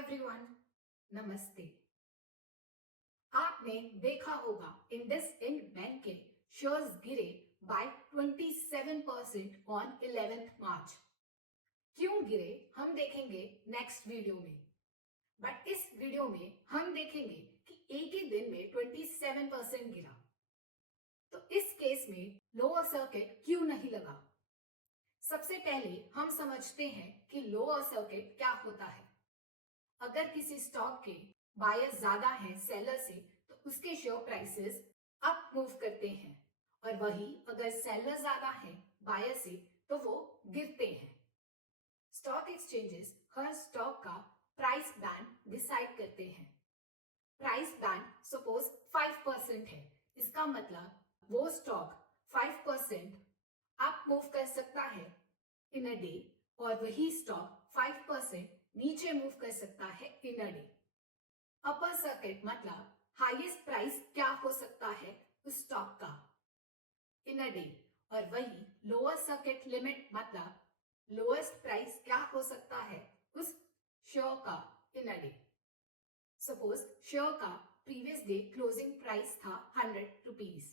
Everyone, नमस्ते। आपने देखा होगा इंडसइंड बैंक के शेयर्स गिरे बाय 27% ऑन 11th मार्च। क्यों गिरे हम देखेंगे नेक्स्ट वीडियो में, बट इस वीडियो में हम देखेंगे कि एक ही दिन में 27% गिरा, तो इस केस में लोअर सर्किट क्यों नहीं लगा। सबसे पहले हम समझते हैं कि लोअर सर्किट क्या होता है। अगर किसी स्टॉक के बायर ज्यादा हैं सेलर से, तो उसके शेयर प्राइसेस अप मूव करते हैं, और वही अगर सेलर ज्यादा है बायर से, तो वो गिरते हैं। स्टॉक एक्सचेंजेस हर स्टॉक का प्राइस बैंड डिसाइड करते हैं। प्राइस बैंड सपोज 5% है, इसका मतलब वो स्टॉक 5% अप मूव कर सकता है इन अ डे, और वही स्टॉक 5% नीचे मूव कर सकता है इन अ डे। अपर सर्किट मतलब हाईएस्ट प्राइस क्या हो सकता है उस स्टॉक का इन अ डे, और वही लोअर सर्किट लिमिट मतलब लोएस्ट प्राइस क्या हो सकता है उस शेयर का इन अ डे। सपोज शेयर का प्रीवियस डे क्लोजिंग प्राइस था 100 रुपीज,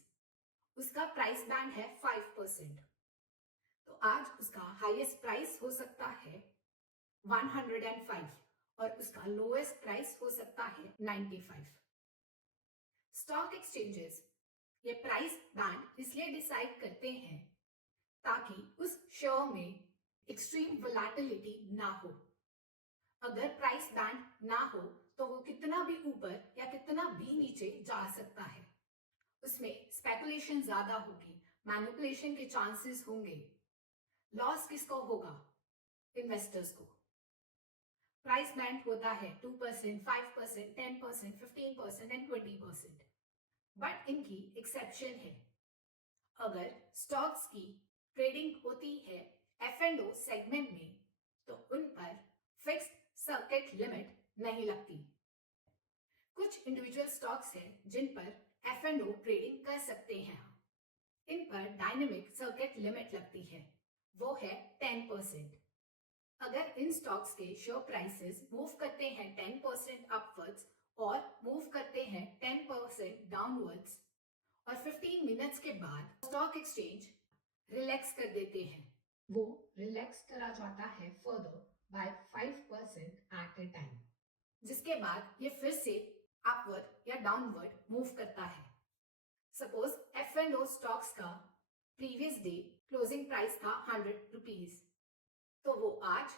उसका प्राइस बैंड है 5%, तो आज उसका हाईएस्ट प्राइस हो सकता है 105 और उसका लोएस्ट प्राइस हो सकता है 95। स्टॉक एक्सचेंजेस ये प्राइस बैंड इसलिए डिसाइड करते हैं ताकि उस शेयर में एक्सट्रीम वोलेटिलिटी ना हो। अगर प्राइस बैंड ना हो तो वो कितना भी ऊपर या कितना भी नीचे जा सकता है। उसमें स्पेकुलेशन ज्यादा होगी, मैनिपुलेशन के चांसेस होंगे। लॉस किसको होगा? इन्वेस्टर्स को। प्राइस बैंड होता है 2%, 5%, 10%, 15% एंड 20%, बट इनकी एक्सेप्शन है। अगर स्टॉक्स की ट्रेडिंग होती है F&O सेगमेंट में, तो उन पर फिक्स्ड सर्किट लिमिट नहीं लगती। कुछ इंडिविजुअल स्टॉक्स हैं जिन पर F&O ट्रेडिंग कर सकते हैं, इन पर डायनेमिक सर्किट लिमिट लगती है, वो है 10%। अगर इन स्टॉक्स के शेयर प्राइसेस मूव करते हैं 10% अपवर्ड्स और मूव करते हैं 10% डाउनवर्ड्स, और 15 मिनट्स के बाद स्टॉक एक्सचेंज रिलैक्स कर देते हैं, वो रिलैक्स करा जाता है further by 5% at a time, जिसके बाद ये फिर से अपवर्ड या डाउनवर्ड मूव करता है। सपोज F&O स्टॉक्स का प्रीवियस डे क्लोजिंग प्राइस था 100 रुपीज, तो वो आज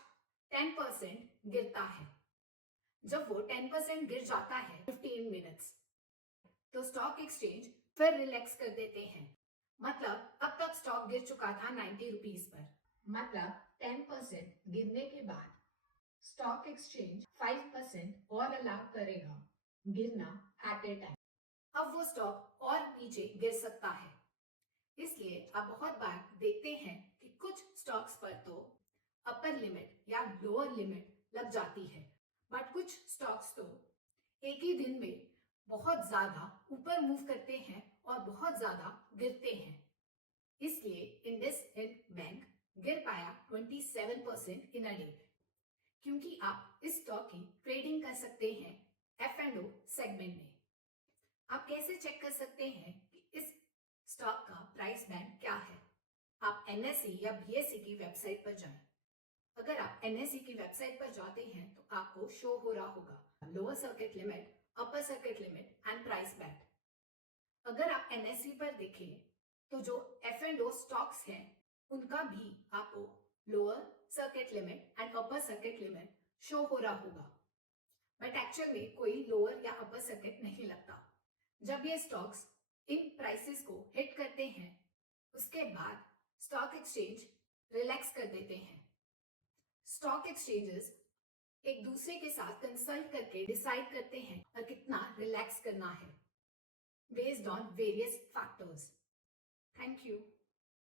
10% गिरता है। जब वो 10% गिर जाता है 15 मिनट्स, तो स्टॉक एक्सचेंज फिर रिलैक्स कर देते हैं। मतलब अब तक स्टॉक गिर चुका था 90 रुपीज पर, मतलब 10% गिरने के बाद स्टॉक एक्सचेंज 5% और अलाउ करेगा गिरना एट ए टाइम। अब वो स्टॉक और नीचे गिर सकता है। इसलिए आप बहुत बार देखते हैं कि कुछ स्टॉक्स पर तो अपर लिमिट या लोअर लिमिट लग जाती है, बट कुछ स्टॉक्स तो एक ही दिन में बहुत ज्यादा ऊपर मूव करते हैं और बहुत ज्यादा गिरते हैं। इसलिए इंडसइंड बैंक गिर पाया 27% इन अ डे, क्योंकि आप इस स्टॉक की ट्रेडिंग कर सकते हैं F&O सेगमेंट में। आप कैसे चेक कर सकते हैं कि इस स्टॉक का प्राइस बैंड क्या है? आप NSE या BSE की वेबसाइट पर जाएं। अगर आप NSE की वेबसाइट पर जाते हैं तो आपको शो हो रहा होगा lower circuit limit, upper circuit limit and price band. अगर आप NSE पर देखें तो जो F&O स्टॉक्स हैं उनका भी आपको lower circuit limit and upper circuit limit show हो रहा होगा, बट एक्चुअल में कोई लोअर या अपर सर्किट नहीं लगता। जब ये स्टॉक्स इन प्राइसेस को हिट करते हैं, उसके बाद स्टॉक एक्सचेंज रिलैक्स कर देते हैं। स्टॉक एक्सचेंजेस एक दूसरे के साथ कंसल्ट करके डिसाइड करते हैं और कितना रिलैक्स करना है, based on various factors. Thank you.